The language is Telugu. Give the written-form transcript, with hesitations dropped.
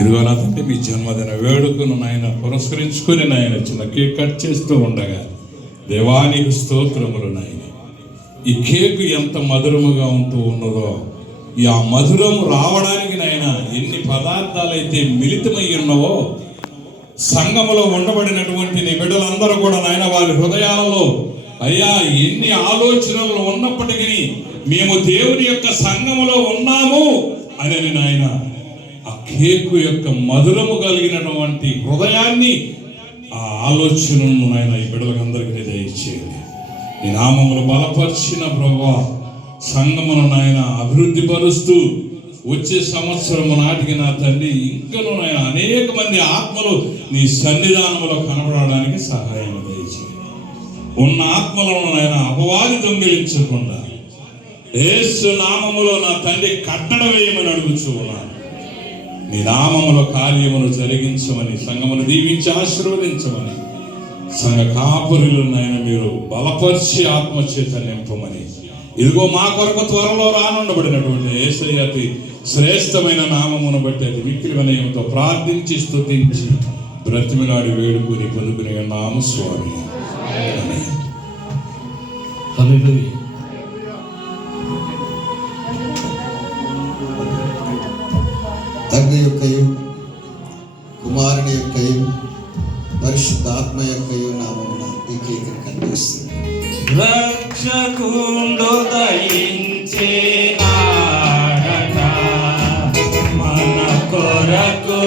ఇదిగో నా తండ్రి, మీ జన్మదిన వేడుకను నాయన పురస్కరించుకొని నాయన చిన్న కేక్ కట్ చేస్తూ ఉండగా దేవానికి స్తోత్రములు నాయన. ఈ కేకు ఎంత మధురముగా ఉంటూ ఉన్నదో, ఆ మధురం రావడానికి నాయన ఎన్ని పదార్థాలైతే మిళితమై ఉన్నవో, సంఘములో ఉండబడినటువంటి నీ బిడ్డలందరూ కూడా నాయన వారి హృదయాలలో అయ్యా ఎన్ని ఆలోచనలు ఉన్నప్పటికీ మేము దేవుని యొక్క సంఘములో ఉన్నాము అని నాయన ఆ కేకు యొక్క మధురము కలిగినటువంటి హృదయాన్ని, ఆ ఆలోచనను నాయన ఈ బిడ్డలందరికీ దయచేయండి. ఈ నామములు బలపరిచిన ప్రభువా, సంఘమును నాయన అభివృద్ధి పరుస్తూ వచ్చే సంవత్సరము నాటికి నా తండ్రి ఇంకనూ నాయన అనేక మంది ఆత్మలు నీ సన్నిధానములో కనబడడానికి సహాయం దయచేయండి. ఉన్న ఆత్మలను నాయన అపవాది దొంగిలించకుండా యేసు నామములో నా తండ్రి కట్టడ వేయమని అడుగుచూ ఉన్నాను. నీ నామములో కార్యమును జరిగించమని, సంఘమును దీవించి ఆశీర్వదించమని, సంఘ కాపురులు నాయన మీరు బలపరిచి ఆత్మచేత నింపమని, ఇదిగో మా కొరకు త్వరలో రానుండబడినటువంటి యేసయ్య అతి శ్రేష్టమైన నామమును బట్టి అది మిక్కిలి వినయంతో ప్రార్థించి స్తుతించి బ్రతిమిలాడి వేడుకుని పొందుకునే నామ స్వామి. తండ్రి యొక్కయు కుమారుని యొక్కయు పరిశుద్ధాత్మ యొక్కయు నామమున ఈ కేక్ కనిపిస్తుంది. రక్షకుండు దయించే నాడట మన కొరకు